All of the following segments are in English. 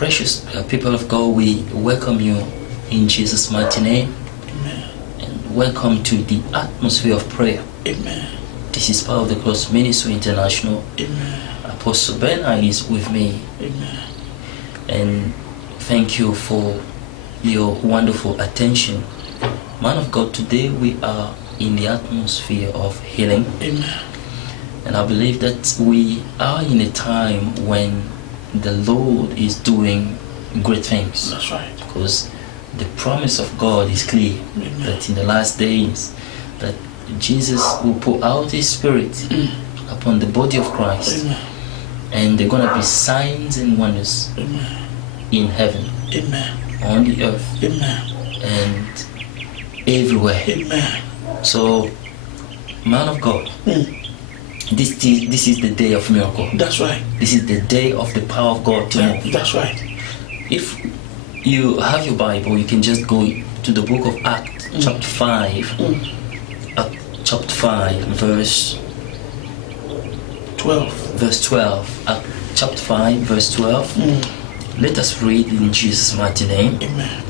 Precious people of God, we welcome you in Jesus' mighty name. Amen. And welcome to the atmosphere of prayer. Amen. This is Power of the Cross Ministry International. Amen. Apostle Ben is with me. Amen. And thank you for your wonderful attention. Man of God, today we are in the atmosphere of healing. Amen. And I believe that we are in a time when the Lord is doing great things. That's right. Because the promise of God is clear. Amen. That in the last days that Jesus will pour out his spirit upon the body of Christ. Amen. And there are going to be signs and wonders Amen. in heaven, Amen. on the earth, Amen. and everywhere. Amen. So, man of God, this is the day of miracle. That's right. This is the day of the power of God to move. That's right. If you have your Bible, you can just go to the book of Acts, chapter 5, chapter 5, verse 12. verse 12. Chapter 5, verse 12. Let us read in Jesus' mighty name. Amen.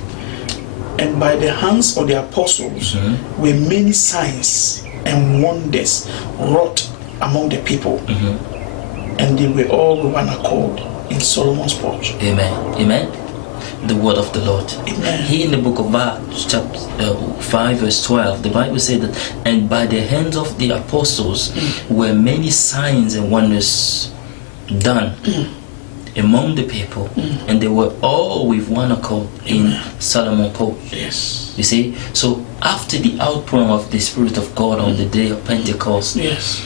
And by the hands of the apostles were many signs and wonders wrought among the people, and they were all with one accord in Solomon's porch. Amen. Amen. The word of the Lord. Amen. Here in the book of Acts, chapter 5, verse 12, the Bible said that, and by the hands of the apostles were many signs and wonders done among the people, and they were all with one accord in Solomon's porch. Yes. You see, so after the outpouring of the Spirit of God on the day of Pentecost, Yes.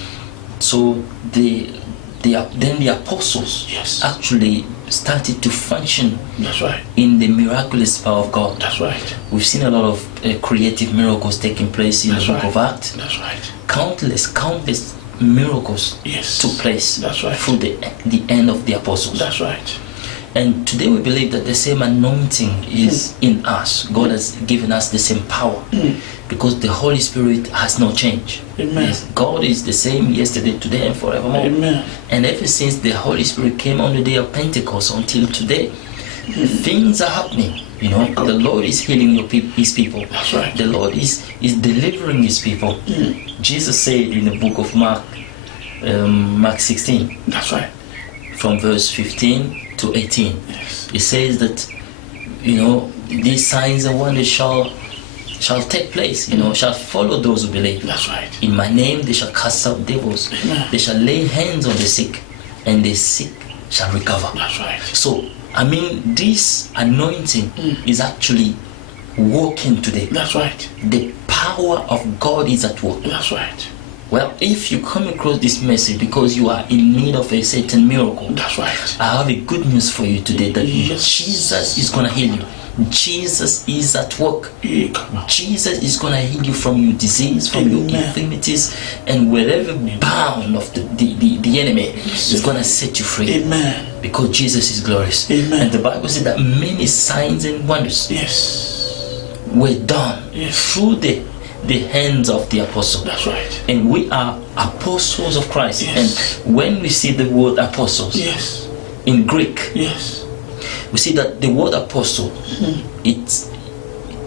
so then the apostles actually started to function That's right. in the miraculous power of God. That's right. We've seen a lot of creative miracles taking place in That's the book right. of Acts. That's right. Countless miracles Yes. took place That's right. through the end of the apostles. That's right. And today we believe that the same anointing is in us. God has given us the same power because the Holy Spirit has not changed. Amen. Yes, God is the same yesterday, today, and forevermore. Amen. And ever since the Holy Spirit came on the day of Pentecost until today, things are happening. You know, the Lord is healing his people. That's right. The Lord is delivering his people. Jesus said in the book of Mark, Mark 16, That's right. from verse 15 to 18. Yes. It says that, you know, these signs and wonders shall take place, you know, shall follow those who believe. That's right. In my name they shall cast out devils. Amen. They shall lay hands on the sick, and the sick shall recover. That's right. So, I mean, this anointing is actually working today. That's right. The power of God is at work. That's right. Well, if you come across this message because you are in need of a certain miracle, That's right. I have a good news for you today that Yes. Jesus is going to heal you. Jesus is at work. Jesus is going to heal you from your disease, from your Amen. infirmities, and wherever bound of the enemy is going to set you free. Amen. Because Jesus is glorious. Amen. And the Bible said that many signs and wonders Yes. were done Yes. through the hands of the apostle. That's right. And we are apostles of Christ. Yes. And when we see the word apostles Yes. in Greek, Yes. we see that the word apostle, it's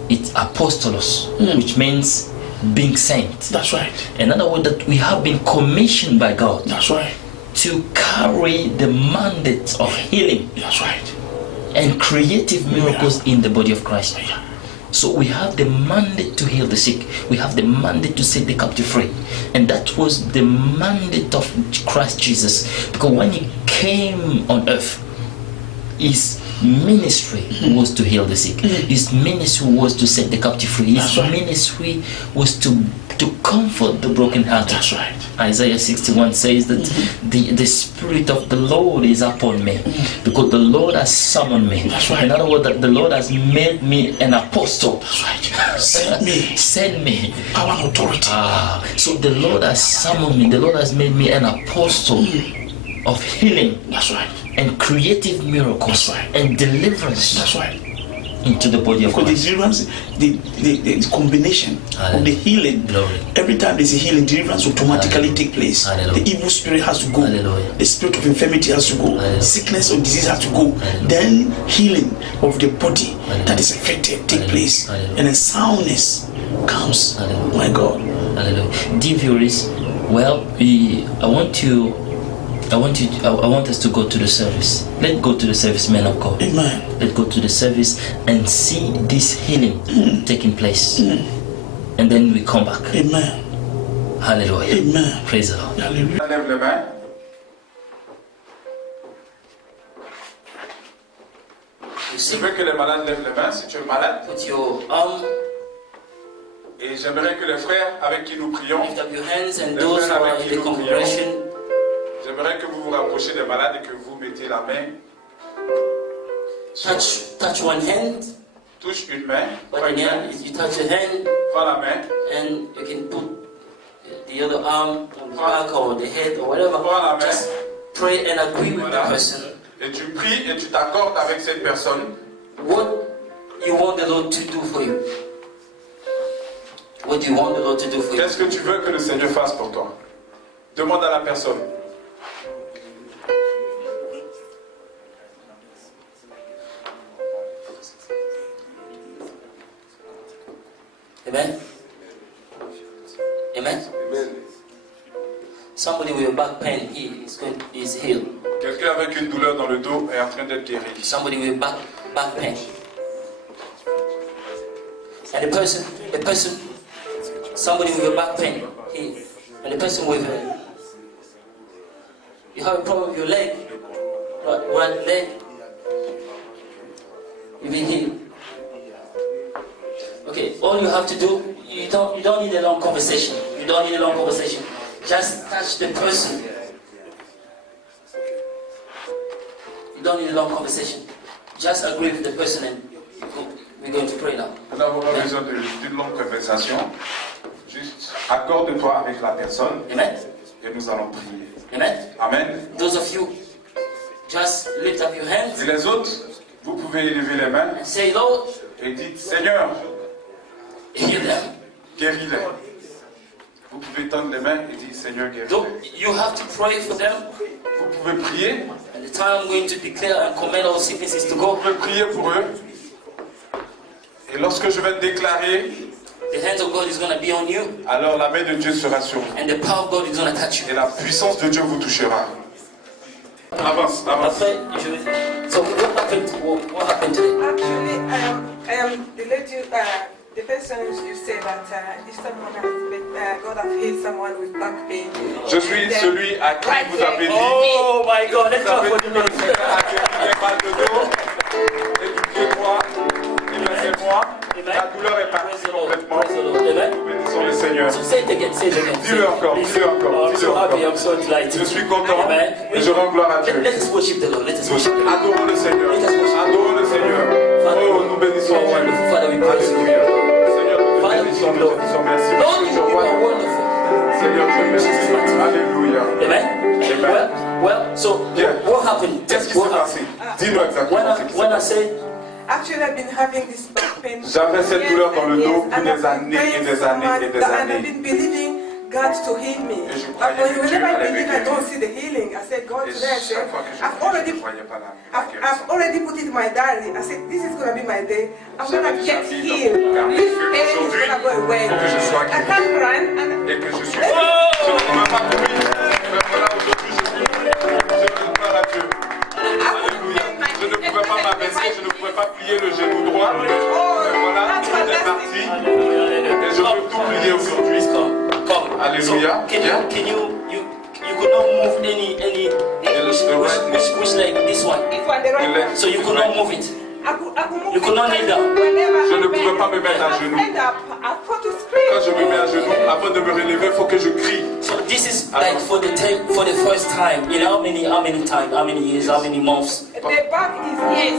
apostolos, which means being sent. That's right. Another word that we have been commissioned by God That's right. to carry the mandate of healing That's right. and creative miracles in the body of Christ. Yeah. So we have the mandate to heal the sick. We have the mandate to set the captive free. And that was the mandate of Christ Jesus. Because when he came on earth, his ministry was to heal the sick. His ministry was to set the captive free. His That's right. ministry was to comfort the brokenhearted. That's right. Isaiah 61 says that the Spirit of the Lord is upon me because the Lord has summoned me. That's right. In other words, that the Lord has made me an apostle. That's right. Send me Send me. power and authority. So the Lord has summoned me. The Lord has made me an apostle of healing That's right. and creative miracles That's right. and deliverance. That's right. into the body of For the Christ. deliverance, the combination of the healing. Glory. Every time there's a healing, deliverance automatically take place. Hallelujah. The evil spirit has to go. Hallelujah. The spirit of infirmity has to go. Hallelujah. Sickness or disease has to go. Hallelujah. Then healing of the body Hallelujah. that is affected take Hallelujah. place. Hallelujah. And then soundness comes. Hallelujah. My God. Hallelujah. Dear viewers, well, I want us to go to the service. Let's go to the service, men of God. Amen. Let's go to the service and see this healing taking place. And then we come back. Amen. Hallelujah. Amen. Praise the Lord. Hallelujah. Lève les mains. You Je see, veux que les malades lèvent les mains si tu es malade. put your arm, Et j'aimerais que les frères avec qui nous prions, lift up your hands, and those who are in the congregation, j'aimerais que vous vous rapprochiez des malades et que vous mettiez la main sur touch one hand, touche une main, but prends une again, main, if you touch your hand, prends la main, and you can put the other arm on the back or the head or whatever. Just pray and agree with the person. et tu pries et tu t'accordes avec cette personne. What you want the Lord to do for you. What do you want the Lord to do for you? Qu'est-ce que tu veux que le Seigneur fasse pour toi? Demande à la personne. Amen. Amen. Somebody with a back pain is healed. Quelqu'un avec une douleur dans le dos est en train d'être guéri. Somebody with back pain. And the person, somebody with a back pain, and the person with you have a problem with your leg, right leg, you've been healed. Okay, all you have to do, you don't need a long conversation. You don't need a long conversation. Just touch the person. You don't need a long conversation. Just agree with the person and we're going to pray now. Nous n'avons pas besoin d'une longue conversation. Juste accorde-toi avec la personne Amen. et nous allons prier. Amen. Amen. Those of you, just lift up your hands Et les autres, vous pouvez élever les mains and say, Lord, et dites Seigneur, heal them. guéris-les. Vous pouvez tendre les mains et dire Seigneur, So guéris-les. you have to pray for them. Vous pouvez prier. And the time I'm going to declare and command all sicknesses to go. Vous pouvez prier pour eux. Et lorsque je vais déclarer, The hands of God is going to be on you, alors la main de Dieu sera sur vous. and the power of God is going to touch Et you. la puissance de Dieu vous touchera. Avance, avance. Après, so what happened today? Actually, I am the lady, the person you say that if someone has God has healed someone with back pain. Je suis celui à qui vous avez dit, Oh my God, let's vous avez go dit for que the le Seigneur a guéri les mal de dos. Écoutez-moi, écoutez-moi, la douleur est partie complètement. Praise the Lord. Amen. Nous bénissons le Seigneur. So say it again, say it again. Dis-le encore, dis-le encore, Oh, I'm dis-le so happy, encore. I'm so delighted. Je suis content Amen. et je rends gloire à Dieu. Let us worship the Lord. Let us Nous worship the Lord. adorons le Seigneur. Adorons le Seigneur. Oh, nous bénissons Dieu. Father, we praise you. Alléluia. Seigneur, nous te bénissons, nous te disons merci. Lord, Parce que you tu es roi. are wonderful. Seigneur, tu es merci. Alléluia. Amen. Amen. Well, so Yeah. what happened? Qu'est-ce qui s'est passé? Dis-nous exactement ce qui s'est When I passé. said Actually, I've been having this back pain. J'avais cette years douleur dans le and dos years, pour and des I've been années et praying des so années much et des that I've années. been believing God to heal me. Et je But croyais que Dieu whenever I allait me believe I guérir. don't see the healing, I said, God, Et today I said, chaque fois que je I've priais, already je ne voyais pas la I've guérison. already put it in my diary. I said, this is going to be my day. I'm going J'avais to déjà get mis dans healed. mon carnet This que pain is aujourd'hui, going to go away. il faut que je sois I guéri. can't run. And Et que je suis guéri. Je ne pouvais pas courir. Mais voilà, aujourd'hui, je suis guéri. Je rends gloire à Dieu. Alléluia. Je ne pouvais pas m'abaisser, je ne pouvais pas plier le genou droit. Mais voilà, tout est parti. Et je peux tout plier aujourd'hui. come. Alléluia. So can you could not move any which leg? This one. this one, the right one. So you could not move it. I could move You could not kneel down. Whenever Je I ne pouvais bend, pas me mettre à I genoux. stand up. I've got to Quand je scream. me mets à genoux, avant de me relever, il faut que je crie. So this is like for the first time. In how many time? How many years? How many months? The back is yes.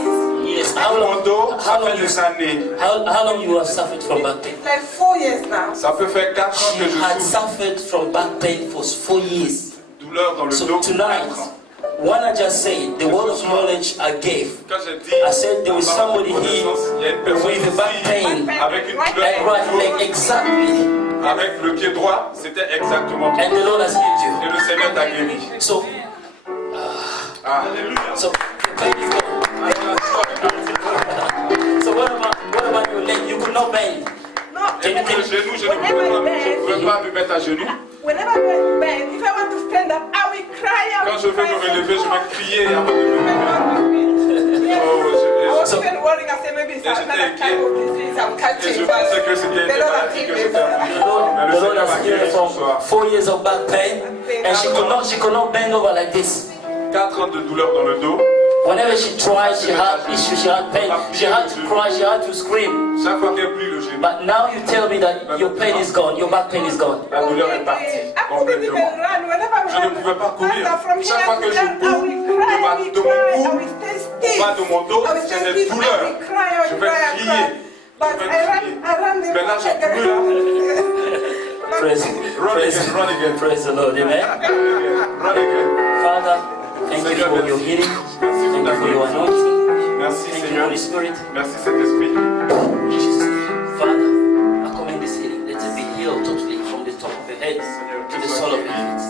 Yes. Mon dos, ça How long fait you des années. how long you have suffered from back pain? It's like 4 years now. Ça peut faire 4 ans She que je had souffre. suffered from back pain for 4 years. Douleur dans le So dos. tonight, 4 ans. when I just said the word of knowledge I gave, Quand j'ai dit, I said there was somebody here il y a une personne with a back ici pain avec une and douleur right leg, exactly. avec le pied droit, c'était exactement tout. And the Lord has healed you. Et le Seigneur t'a guéri. So, Alléluia. so the pain is gone. So what about your leg? You could not bend. No, Et pour le genou, je ne pouvais pas me mettre à genoux. whenever I bend, if I want to stand up, I will cry. Quand je veux me relever, je vais crier avant de me lever. I was even worrying, I said maybe it's another type of disease I'm Et catching. je pensais que c'était une maladie que j'étais en train. The Lord has healed her from 4 years of back pain, and she could not bend over like this. 4 ans de douleur dans le dos. Whenever she tried, she had issues, she had pain, she had to cry, she had to scream. Chaque fois qu'elle plie le genou, But now you tell me that your pain is gone, your back pain is gone. la douleur est partie I couldn't even complètement. run. Whenever I Je ne pouvais pas courir. from Chaque fois que je I cours, will cry, I will de cry, I mon will cou, stay au still. bas de mon dos, I will j'ai stay des still, I douleurs. will cry, I Je will vais cry, I crier. cry. But Je vais I crier. ran Mais là, je cours là. Praise, Run again. praise the Lord, amen. Run again. Father, thank you for your healing, Merci pour thank ta you for your guérison. anointing, Merci thank you Seigneur. Holy Spirit. Merci Saint-Esprit. Jesus. Father, I commend this healing. Let it be healed totally from the top of your head to the sole of your feet.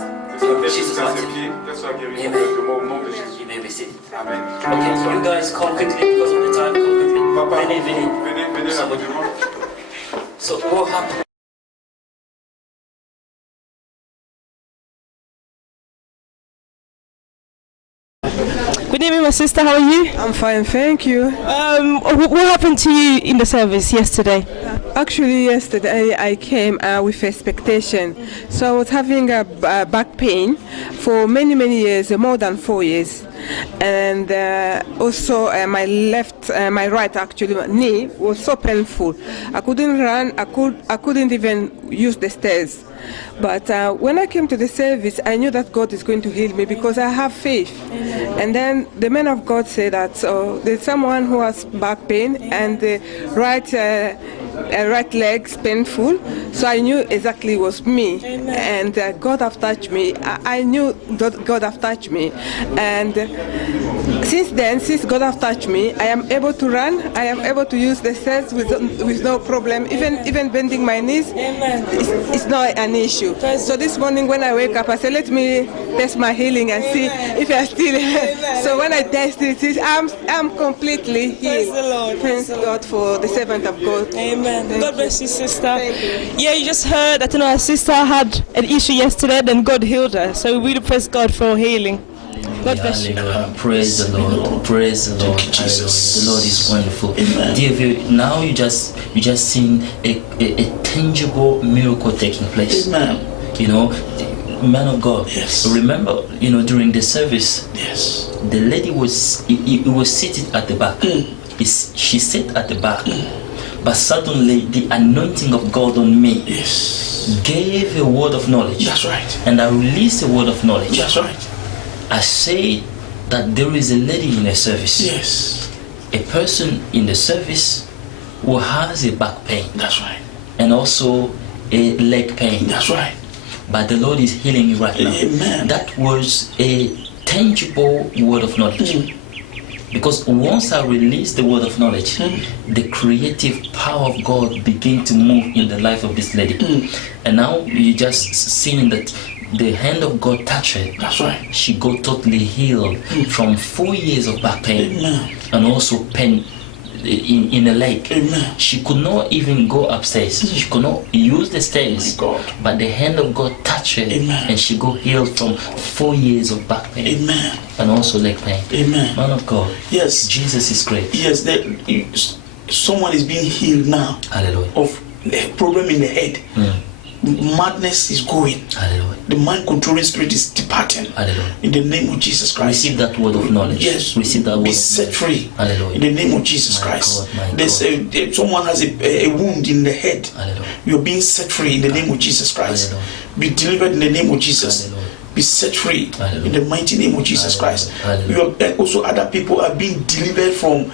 In Jesus' mighty name. Qu'elle soit guérie complètement au nom de Jésus. You may be seated. Amen. Okay, so you guys come quickly because of the time. Come quickly. Papa, Venez. Somebody. So what happened? Good evening, my sister. How are you? I'm fine, thank you. What happened to you in the service yesterday? Actually, yesterday I came with expectation. So I was having a back pain for many years, more than 4 years. And also my right actually knee was so painful. I couldn't run. I couldn't even use the stairs. But when I came to the service, I knew that God is going to heal me because I have faith. And then the man of God said that there's someone who has back pain and the right leg's painful. So I knew exactly it was me. And God have touched me. I knew that God have touched me. And since then, since God have touched me, I am able to run. I am able to use the stairs with no problem. Even bending my knees, it's not an issue. So this morning when I wake up, I said, let me test my healing and see if I still. So when I test it, I'm completely healed. Praise the Lord. Thanks God for the servant of God. Amen. Thank God you. bless you, sister. Thank you. Yeah, you just heard that our sister had an issue yesterday, then God healed her. So we really praise God for healing. God bless you. Hallelujah. Praise the Lord. Praise the Lord. Thank you, Jesus. Hallelujah. The Lord is wonderful. Amen. Dear viewer, now you just seen a tangible miracle taking place. Amen. You know, man of God. Yes. Remember, you know, during the service, Yes. the lady was seated at the back. She sat at the back, but suddenly the anointing of God on me Yes. gave a word of knowledge. That's right. And I released a word of knowledge. That's right. I say that there is a lady in the service, Yes. a person in the service who has a back pain That's right. and also a leg pain. That's right. But the Lord is healing you right now. Amen. That was a tangible word of knowledge. Because once I release the word of knowledge, the creative power of God began to move in the life of this lady. And now you just seeing that the hand of God touched her. That's right. She got totally healed from 4 years of back pain Amen. and also pain in the leg. Amen. She could not even go upstairs. She could not use the stairs. My God. But the hand of God touched her. Amen. And she got healed from 4 years of back pain Amen. and also leg pain. Amen. Man of God, Yes. Jesus is great. Yes. Someone is being healed now Hallelujah. of a problem in the head. Madness is going. Hallelujah. The mind controlling spirit is departing. Hallelujah. In the name of Jesus Christ. Receive that word of knowledge. Yes. Receive that word. Be of set knowledge. free. Hallelujah. In the name of Jesus My Christ. God, my There's God. someone has a wound in the head. Hallelujah. You're being set free in the name of Jesus Christ. Hallelujah. Be delivered in the name of Jesus. Hallelujah. Be set free Hallelujah. in the mighty name of Jesus Hallelujah. Christ. Hallelujah. Also other people are being delivered from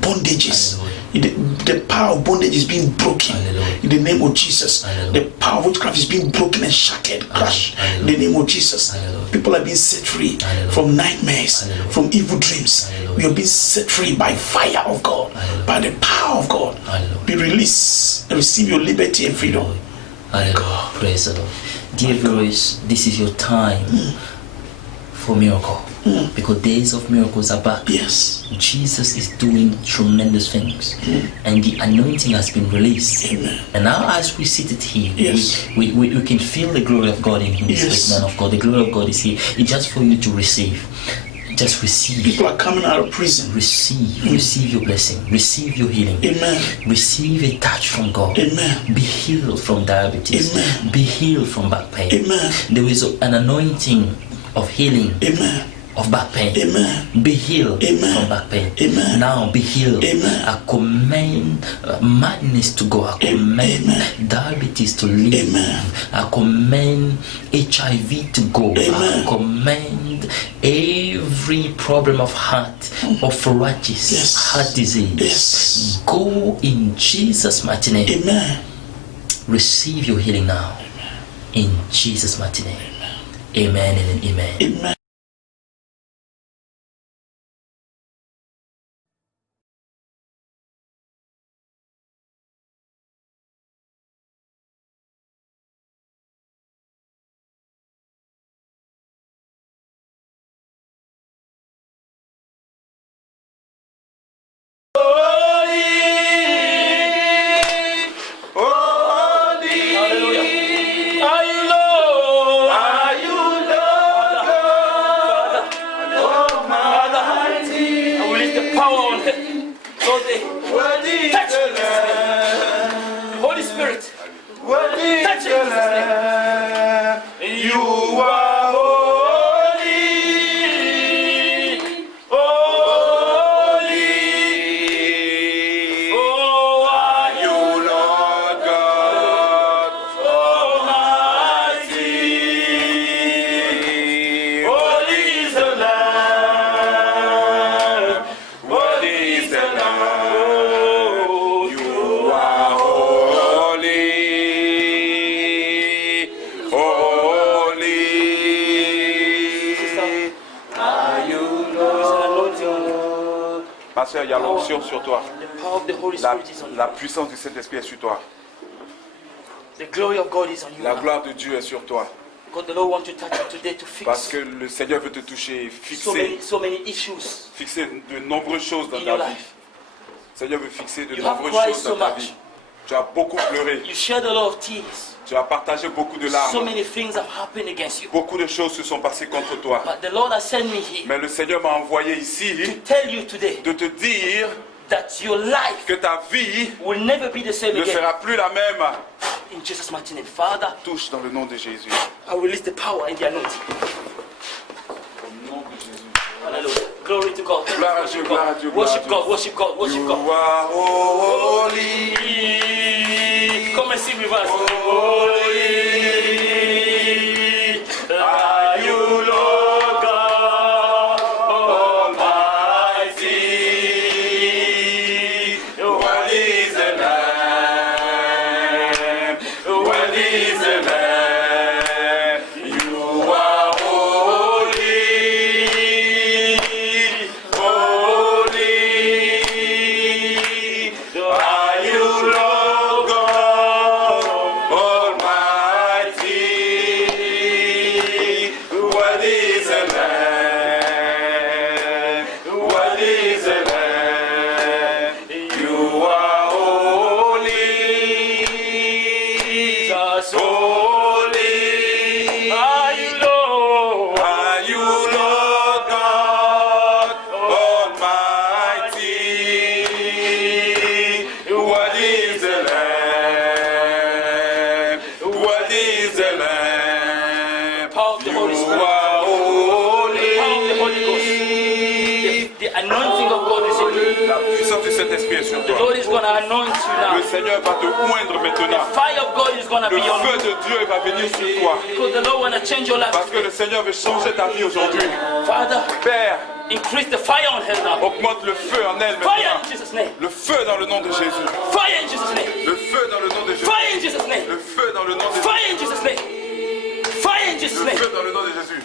bondages. Hallelujah. The power of bondage is being broken. Hallelujah. In the name of Jesus. Hallelujah. The power of witchcraft is being broken and shattered, crushed. In the name of Jesus. Hallelujah. People are being set free Hallelujah. from nightmares, Hallelujah. from evil dreams. Hallelujah. We are being set free by fire of God, Hallelujah. by the power of God. Hallelujah. Be released and receive your liberty and freedom. Hallelujah. Praise the Lord. Dear viewers, this is your time for miracle. Because days of miracles are back. Yes. Jesus is doing tremendous things. And the anointing has been released. Amen. And now as we sit it here, Yes. we can feel the glory of God in this Yes. man of God. The glory of God is here. It's just for you to receive. Just receive. People are coming out of prison. Receive your blessing. Receive your healing. Amen. Receive a touch from God. Amen. Be healed from diabetes. Amen. Be healed from back pain. Amen. There is an anointing of healing Amen. of back pain. Amen. Be healed Amen. from back pain. Amen. Now be healed. Amen. I command madness to go. I command Amen. diabetes to leave. Amen. I command HIV to go. Amen. I command every problem of heart, arthritis, Yes. heart disease, Yes. go in Jesus' mighty name. Amen. Receive your healing now. In Jesus' mighty name. Amen and amen. Amen. Holy Spirit, Touch it. You are holy, holy. Oh, are you Lord God Almighty? Holy is the Lamb. Holy is the Lamb. You are holy, holy. Are you Lord? Ma soeur, il y a l'onction sur toi. the power of the Holy La, Spirit is on you. la puissance du Saint-Esprit est sur toi. The glory of God is on you. La now. gloire de Dieu est sur toi. God, the Lord wants to touch you today to Parce fix que le Seigneur veut te toucher, so many issues fixer de nombreuses choses dans in ta your vie. life. Le Seigneur veut fixer de You have nombreuses cried choses so dans ta much. vie. Tu as beaucoup pleuré. You shed a lot of tears. Tu as partagé beaucoup de So larmes. many things have happened against you. Beaucoup de choses se sont passées contre toi. But the Lord has sent me here Mais le Seigneur m'a envoyé to ici tell you today de te dire that your life que ta vie will never be the same ne again. sera plus la même. In Jesus' mighty name. Father, Touche dans le nom de Jésus. I release the power and the anointing. Au nom de Jésus. Hallelujah. Glory to God. Gloire à Dieu, gloire à Dieu, gloire à Worship Dieu. God, worship God, worship You God. are holy. Come and sing with us. Holy are you, Lord God Almighty. What is the Lamb? What is the Lamb? You are holy, holy. Are you, Lord God Almighty? What is the Lamb? What is the Lamb? You are holy, Jesus, holy. Are you, Lord? Are you, Lord God Almighty? What is the Lamb? What is the Lamb? Power of the Holy You Spirit. are holy. La puissance du Saint-Esprit est sur The toi. Lord is going to anoint you now. Le Seigneur va te oindre maintenant. Fire of God is going to Le be on feu you. de Dieu va venir sur toi. Because the Lord want to change your life. Parce que le Seigneur veut changer ta vie aujourd'hui. Father, Père, increase the fire on her now. augmente le feu en elle Fire maintenant. in Jesus' name. Le feu dans le nom de Jésus. Fire in Jesus' name. Le feu dans le nom de Jésus. Fire in Jesus' name. Le feu dans le nom de Jésus. Fire in Jesus' name. Fire in Jesus' Le name. feu dans le nom de Jésus.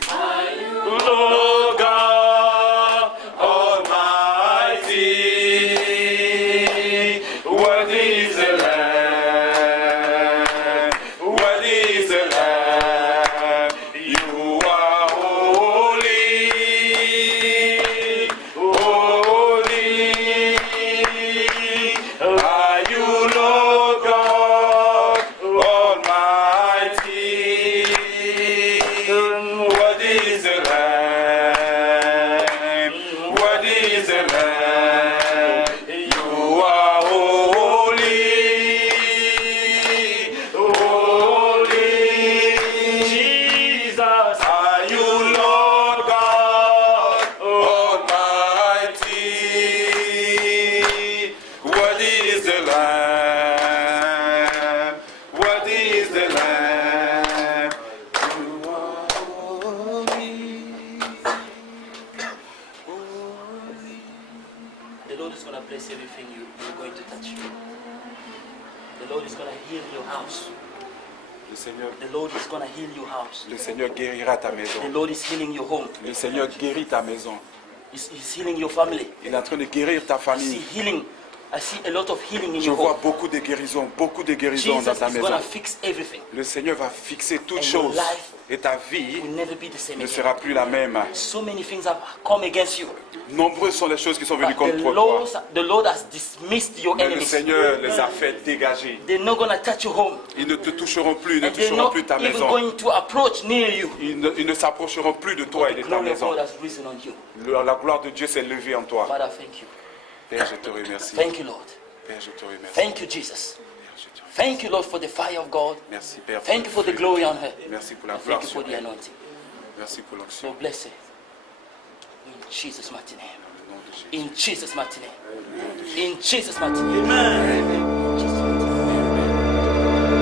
Lord God Almighty, what is the Lamb? What is the Lamb? You are holy, holy. Are you Lord God Almighty? What is the Lamb? What is the Lamb? You are holy, holy. Jesus. Are you Lord God Almighty? What is the Lamb? What is the Lamb? You are holy. The Lord is going to bless everything you're going to touch. The Lord is going to heal your house. The Lord is going to heal your house. Le Seigneur guérira ta The maison. Lord is healing your home. Le Seigneur guérit ta maison. He's healing your family. Il est en train de guérir ta I see famille. healing. I see a lot of healing in Je your vois home. beaucoup de guérisons dans Jesus ta is going maison. to fix everything. Le Seigneur va fixer toutes And your choses life et ta vie It will never be the same ne again. sera plus la même. So many things have come against you. Nombreuses sont les choses qui sont venues But contre toi. the Lord has dismissed your Mais le enemies. Seigneur les a fait dégager. They're not going to touch your home. Ils ne te toucheront plus, ils ne And they're toucheront not plus ta even maison. going to approach near you. Ils ne s'approcheront plus de toi et de The ta glory of maison. God has risen on you. La gloire de Dieu s'est levée en toi. Father, thank you. Père, je te remercie. Thank you, Lord. Père, je te remercie. Thank you, Jesus. Père, je te remercie. Thank you, Lord, for the fire of God. Merci, Père. Thank you for the glory on her. Merci pour la And gloire thank you for sur the elle. anointing. Merci pour l'onction. So bless her. In Jesus' mighty name. Dans le nom de Jésus. In Jesus' mighty name. In Jesus' mighty name. In Jesus' mighty name.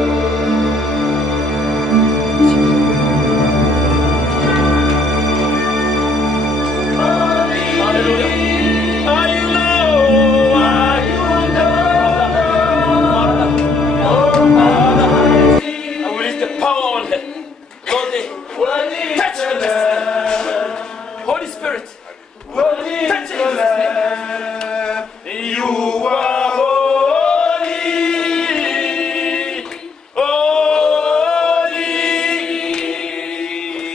Hallelujah. Are you low? Are you I will release the power on her. Lord, touch her in Jesus' name. Holy Spirit, touch her in Jesus' name. You are holy, holy.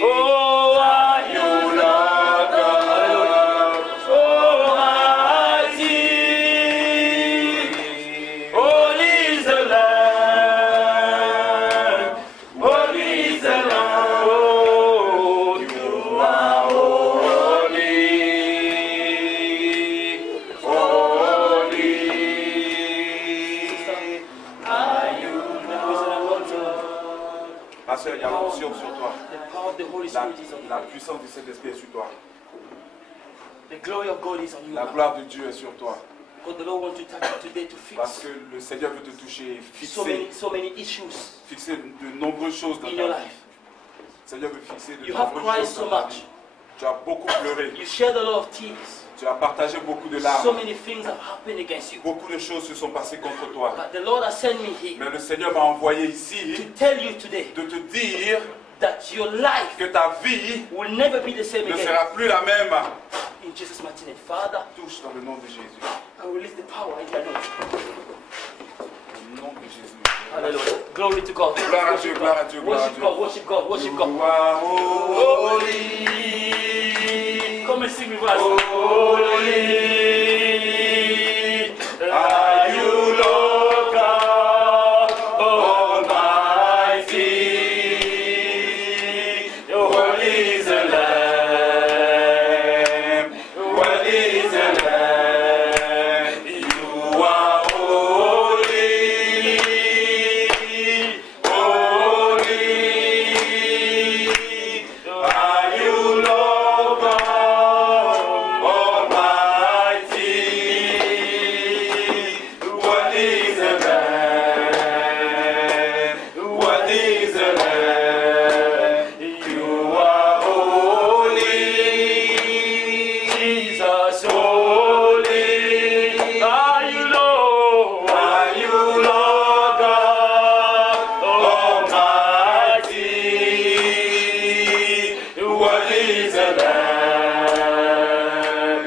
Oh, are you Lord God Almighty? Holy is the Lamb, holy is the Lamb. Oh, you are holy, holy. Are you Lord? Ma soeur, il y a l'onction sur toi. The power of the Holy La, Spirit is on you. la puissance du Saint-Esprit est sur toi. The glory of God is on you La now. gloire de Dieu est sur toi. Because the Lord wants to touch you today to Parce fix que le Seigneur veut te toucher, so fixer, many issues fixer de nombreuses choses dans in your ta vie. life. Le Seigneur veut fixer de You have nombreuses cried choses so dans ta much. vie. Tu as beaucoup pleuré. You shed a lot of tears. Tu as partagé beaucoup de So larmes. many things have happened against you. Beaucoup de choses se sont passées contre toi. But the Lord has sent me here Mais le Seigneur m'a envoyé to ici tell you today de te dire that your life que ta vie will never be the same ne again. sera plus la même. In Jesus' mighty name. Father, Touche dans le nom de Jésus. I release the power in your name. Au nom de Jésus. Hallelujah. Glory to God. Gloire à Dieu, gloire à Dieu, gloire à Worship Dieu. God, worship God, worship God. You are holy. Come and sing with us. Holy are you, Lord God Almighty. Holy is the Lamb. Holy is the Lamb. You are holy. Holy are you, Lord God Almighty. Worthy is the Lamb.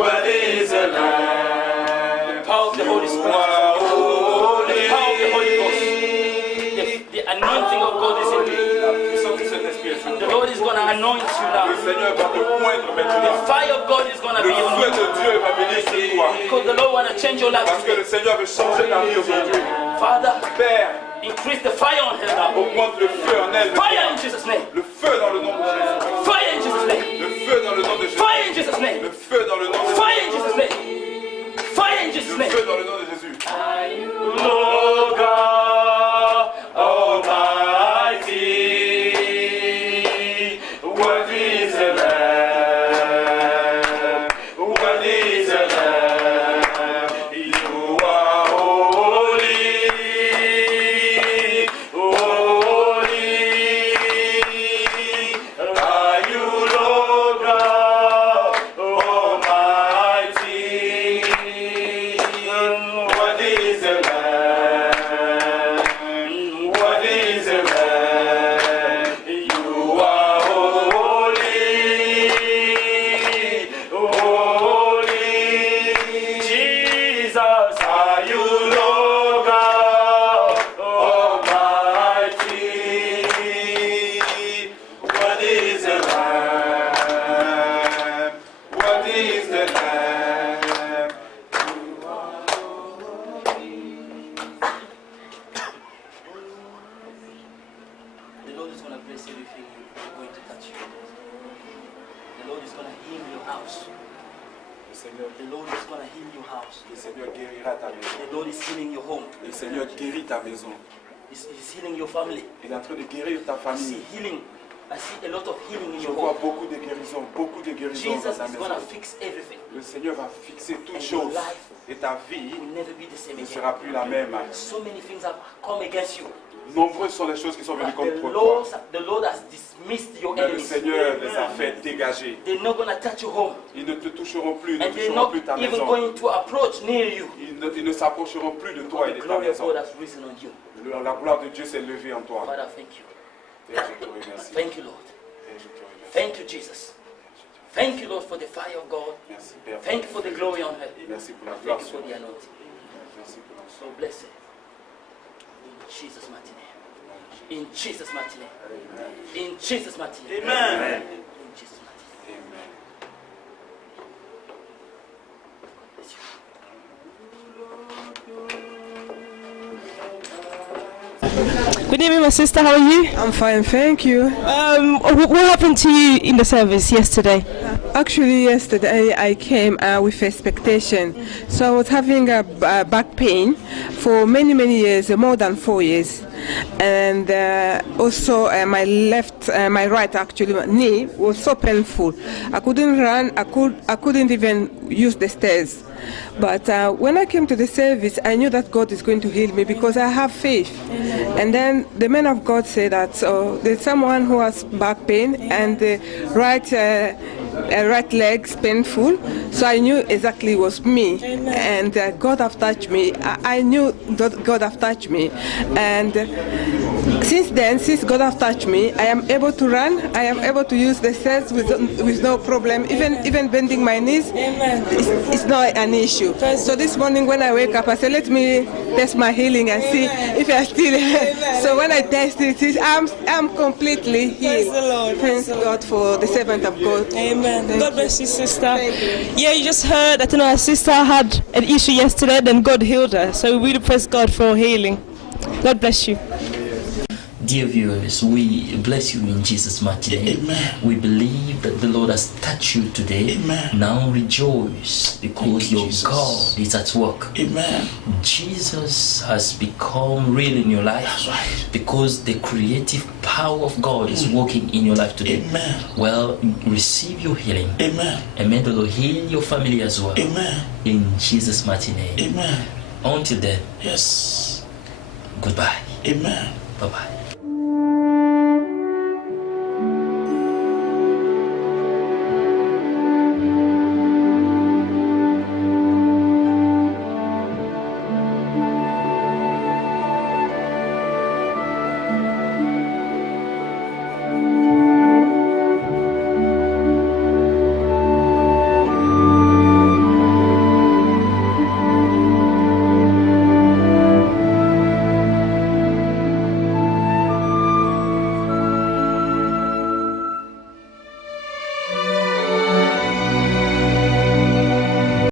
Worthy is the Lamb. The power of the Holy Spirit. The power of the Holy Ghost. The anointing of God is in you. The Lord is going to anoint you now. Le Seigneur va te poindre The maintenant. fire of God is going to Le be on feu you. de Dieu va venir sur toi. Because the Lord want to change your life Parce que today. le Seigneur veut changer ta vie aujourd'hui. Father, Père, increase the fire on her now. augmente le feu en elle. Fire in Jesus' name. Le feu dans le nom de Jésus. Fire in Jesus' name. Le feu dans le nom de Jésus. Fire in Jesus' name. Le feu dans le nom de Fire in Jésus. Jesus' name. Fire in Jesus' Le name. feu dans le nom de Jésus. Lord God Almighty, worthy is the Lamb, worthy is the Lamb. You are holy, holy. Are you Lord God Almighty? Worthy is the Lamb, worthy is the Lamb. You are holy, holy. Jesus, are you Lord God Almighty? Worthy is the Lamb. Worthy is the Lamb. The Lord is going to bless everything you're going to touch. The Lord is going to heal your house. The Lord is going to heal your house. Le Seigneur guérira ta maison. The Lord is healing your home. Le Seigneur guérit ta maison. He's healing your family. Il est en train de guérir ta I see famille. healing. I see a lot of healing in Je your vois home. beaucoup de guérisons Jesus dans ta is going to maison. fix everything. Le Seigneur va fixer toutes And choses. your life Et ta vie will never be the same ne again. sera plus la même. So many things have come against you. Nombreuses sont les choses qui sont venues But contre toi. the Lord has dismissed your Mais le enemies. Seigneur les a fait dégager. They're not going to touch your home. Ils ne te toucheront plus, ils ne And they're toucheront not plus ta even maison. going to approach near you. Ils ne s'approcheront plus de toi et The de ta glory of maison. God has risen on you. La gloire de Dieu s'est levée en toi. Father, thank you. Et je te remercie. Thank you, Lord. Et je te remercie. Thank you, Jesus. Thank you, Lord, for the fire of God. Merci, Père. Thank you for the glory on her. Merci pour la Thank gloire you sur for the elle. anointing. Merci pour la So bless her. In Jesus' mighty name. In Jesus' mighty name. In Jesus' mighty name. Amen. In Jesus' mighty name. Amen. Bless you. Good evening, my sister. How are you? I'm fine, thank you. What happened to you in the service yesterday? Actually, yesterday I came with expectation. So I was having a back pain for many years, more than 4 years. And also my right actually my knee was so painful. I couldn't run. I couldn't even use the stairs. But when I came to the service, I knew that God is going to heal me because I have faith. And then the man of God said that there's someone who has back pain and the right leg's painful. So I knew exactly it was me. And God have touched me. I knew that God have touched me. And since then, since God have touched me, I am able to run. I am able to use the stairs with no problem. Even bending my knees, it's not an issue. So this morning when I wake up, I said, let me test my healing and see if I still. So when I test it, I'm completely healed. Praise the Lord. Thank God for the servant of God. Amen. Thank God bless you, sister. Thank you. Yeah, you just heard that our sister had an issue yesterday, then God healed her. So we really praise God for healing. God bless you. Dear viewers, we bless you in Jesus' mighty name. Amen. We believe that the Lord has touched you today. Amen. Now rejoice because Thank you, your Jesus. God is at work. Amen. Jesus has become real in your life. That's right. Because the creative power of God is working in your life today. Amen. Well, receive your healing. Amen. And may the Lord heal your family as well. Amen. In Jesus' mighty name. Amen. Until then, Yes. goodbye. Amen. Bye-bye.